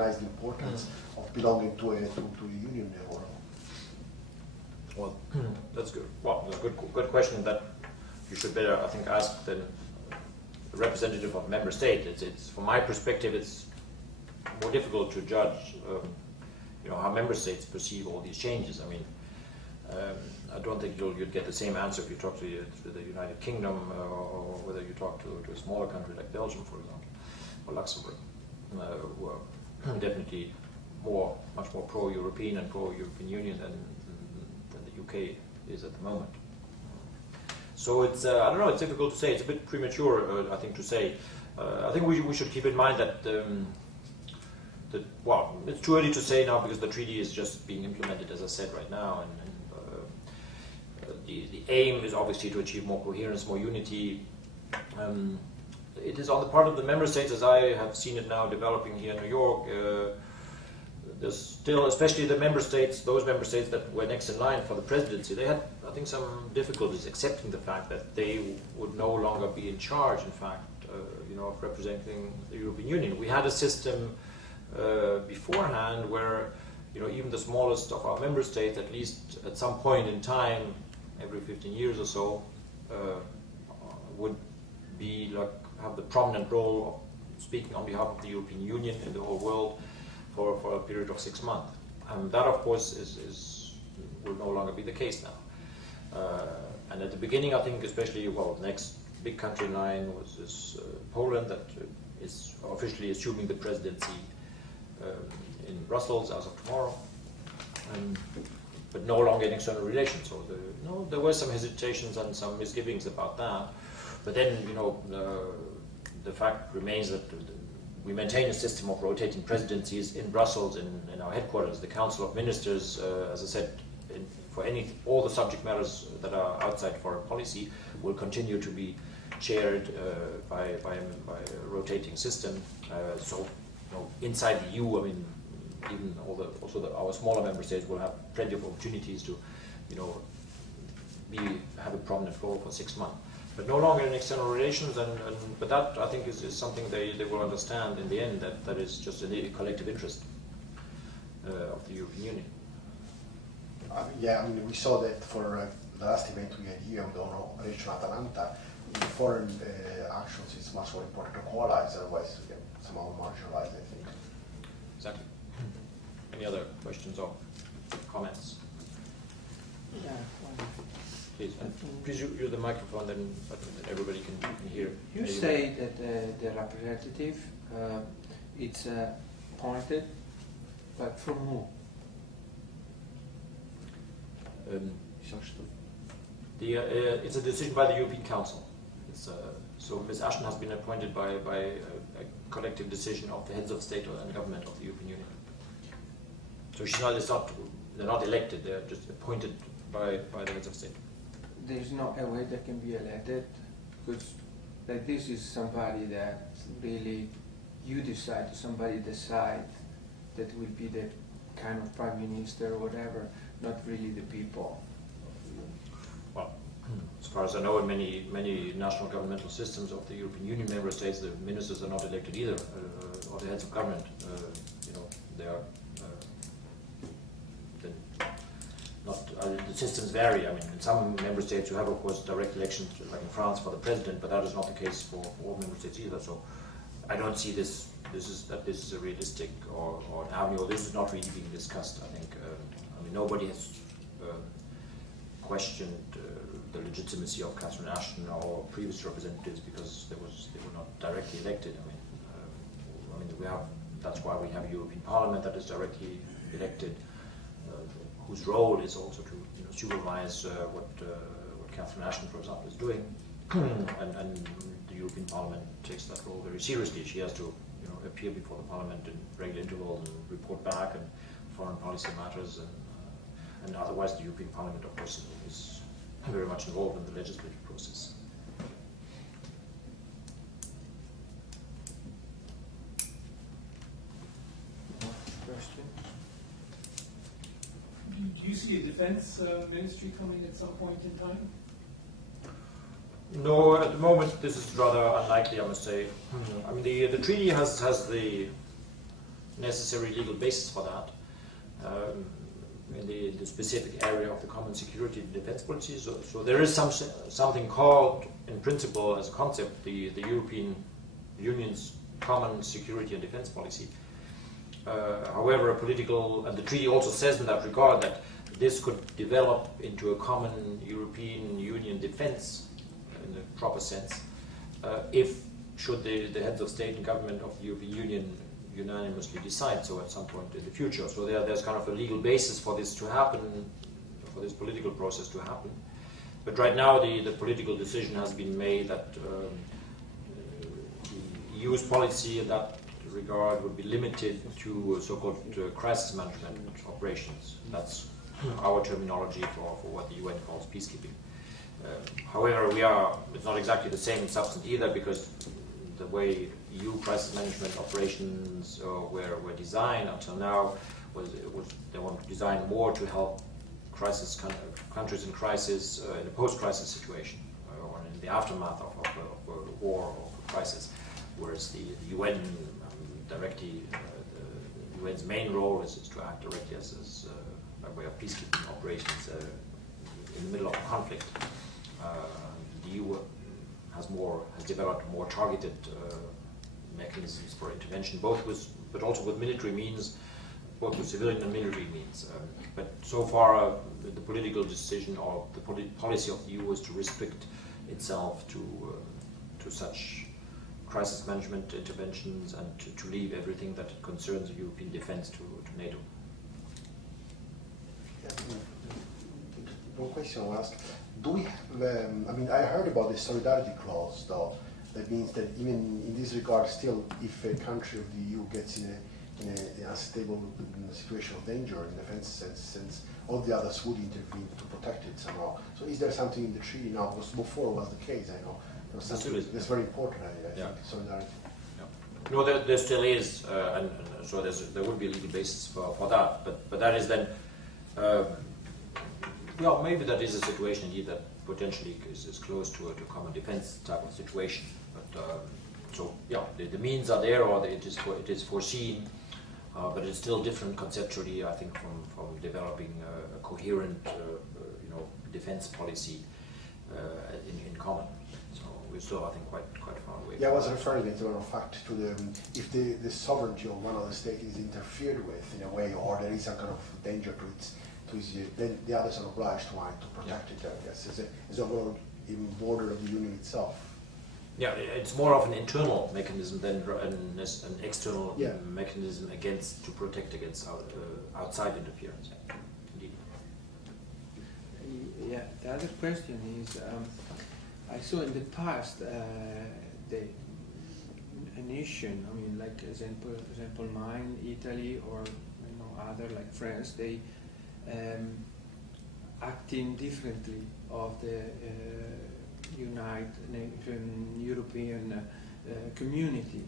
recognize the importance of belonging to a union or well, that's good. Well, that's a good question that you should better, I think, ask the representative of a member state. It's from my perspective, it's more difficult to judge, how member states perceive all these changes. I mean, I don't think you'll get the same answer if you talk to the United Kingdom or whether you talk to a smaller country like Belgium, for example, or Luxembourg, who are definitely much more pro-European and pro-European Union than the UK is at the moment. So it's, I don't know, it's difficult to say. It's a bit premature, I think, to say. I think we should keep in mind that, well, it's too early to say now because the treaty is just being implemented, as I said, right now. And the aim is obviously to achieve more coherence, more unity. It is on the part of the member states, as I have seen it now developing here in New York. There's still, especially the member states, those member states that were next in line for the presidency, they had, I think, some difficulties accepting the fact that they would no longer be in charge, in fact, of representing the European Union. We had a system beforehand where, even the smallest of our member states, at least at some point in time, every 15 years or so, would be have the prominent role of speaking on behalf of the European Union in the whole world for a period of 6 months. And that, of course, will no longer be the case now. And at the beginning, I think, especially, the next big country in line was Poland, that is officially assuming the presidency in Brussels as of tomorrow, but no longer in external relations. So there were some hesitations and some misgivings about that. But then, the fact remains that we maintain a system of rotating presidencies in Brussels, in our headquarters. The Council of Ministers, as I said, for all the subject matters that are outside foreign policy, will continue to be chaired by a rotating system. So, inside the EU, I mean, even our smaller member states will have plenty of opportunities to, have a prominent role for 6 months. But no longer in external relations, but that, I think, is something they will understand in the end, that is just a collective interest of the European Union. Yeah, I mean, we saw that for the last event we had here on Operation Atalanta. In foreign actions, it's much more important to coalize, otherwise we get somehow marginalized, I think. Exactly. Any other questions or comments? Yeah. Please, please use the microphone, then everybody can hear. You say that the representative it's appointed, but from who? It's a decision by the European Council. So Ms. Ashton has been appointed by a collective decision of the heads of state and government of the European Union. So they're not elected; they're just appointed by the heads of state. There's no way they can be elected, because this is somebody that really somebody decide that will be the kind of prime minister or whatever, not really the people. Well, as far as I know, in many national governmental systems of the European Union member states, the ministers are not elected either, or the heads of government. They are the systems vary. I mean, in some member states you have, of course, direct elections, like in France, for the president, but that is not the case for all member states either. So I don't see this is a realistic or an avenue. This is not really being discussed, I think. I mean, nobody has questioned the legitimacy of Catherine Ashton or previous representatives because they were not directly elected. I mean, that's why we have a European Parliament that is directly elected, whose role is also to supervise what Catherine Ashton, for example, is doing, and the European Parliament takes that role very seriously. She has to appear before the Parliament in regular intervals and report back on foreign policy matters, and otherwise the European Parliament, of course, is very much involved in the legislative process. Question? Do you see a defense ministry coming at some point in time? No, at the moment this is rather unlikely, I must say. I mean, the treaty has the necessary legal basis for that in the specific area of the common security and defense policy. So there is something called, in principle, as a concept, the European Union's common security and defense policy. However, and the treaty also says in that regard that this could develop into a common European Union defense in the proper sense, should the heads of state and government of the European Union unanimously decide so at some point in the future. So there's kind of a legal basis for this to happen, for this political process to happen. But right now the political decision has been made that the EU's policy in that regard would be limited to so-called crisis management operations. That's our terminology for what the UN calls peacekeeping. However, it's not exactly the same in substance either, because the way EU crisis management operations were designed until now they want to design more to help countries in crisis, in a post-crisis situation, or in the aftermath of a war or a crisis, whereas the UN directly, the UN's main role is to act directly as by way of peacekeeping operations in the middle of a conflict. The EU has developed more targeted mechanisms for intervention, but also with military means, both with civilian and military means. But so far, the political decision or the policy of the EU is to restrict itself to such crisis management interventions and to leave everything that concerns European defense to NATO. One question I'll ask. Do we have, I heard about the solidarity clause, though. That means that even in this regard, still, if a country of the EU gets in a unstable situation of danger in the defense sense, all the others would intervene to protect it somehow. So is there something in the treaty now? Because before was the case, I know. That's very important, I think, solidarity. Yeah. No, there still is, and so there would be a legal basis for that. But that is then, maybe that is a situation indeed that potentially is close to a common defense type of situation. But the means are there, or it is foreseen, but it's still different conceptually, I think, from developing a coherent, defense policy in common. So we're still, I think, quite far away. Yeah, I was referring, as a matter of fact, to if the sovereignty of one of the states is interfered with in a way, or there is a kind of danger to its then the others are obliged to protect it, I guess, as a world in border of the Union itself. Yeah, it's more of an internal mechanism than an external mechanism to protect against outside interference. Indeed. Yeah, the other question is, I saw in the past a nation, like example mine, Italy, or other like France, they acting differently of the United European community.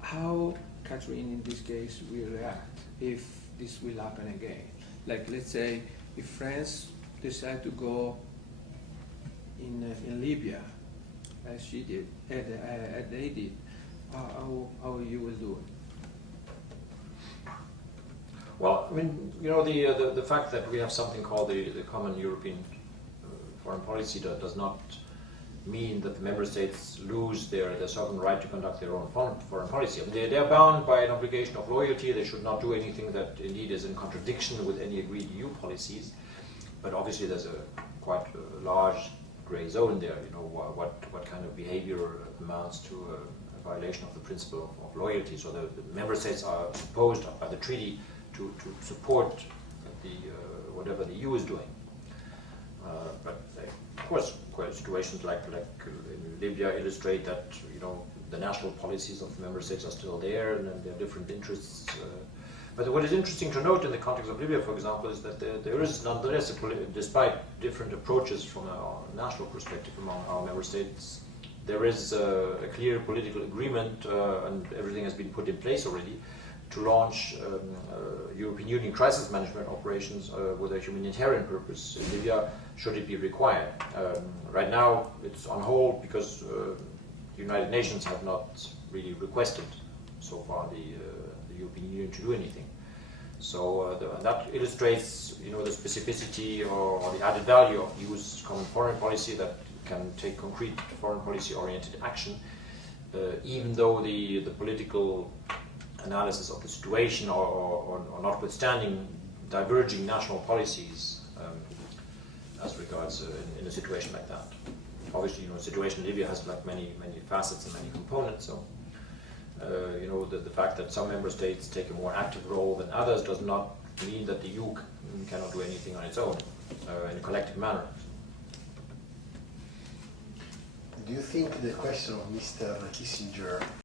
How Catherine in this case will react if this will happen again? Like, let's say if France decide to go in Libya, as she did, as they did, how you will do it? Well, the fact that we have something called the common European foreign policy does not mean that the member states lose their sovereign right to conduct their own foreign policy. They are bound by an obligation of loyalty. They should not do anything that indeed is in contradiction with any agreed EU policies. But obviously there's quite a large grey zone there, what kind of behavior amounts to a violation of the principle of loyalty. So the member states are supposed by the treaty to support whatever the EU is doing. But of course, situations like in Libya illustrate that the national policies of the member states are still there, and there are different interests. But what is interesting to note in the context of Libya, for example, is that there is nonetheless, despite different approaches from a national perspective among our member states, there is a clear political agreement, and everything has been put in place already, to launch European Union crisis management operations with a humanitarian purpose in Libya, should it be required. Right now, it's on hold because the United Nations have not really requested so far the European Union to do anything. So that illustrates, the specificity or the added value of the EU's common foreign policy, that can take concrete foreign policy-oriented action, even though the political analysis of the situation or notwithstanding diverging national policies as regards in a situation like that. Obviously, the situation in Libya has like many facets and many components. So, the fact that some member states take a more active role than others does not mean that the EU cannot do anything on its own in a collective manner. Do you think the question of Mr. Kissinger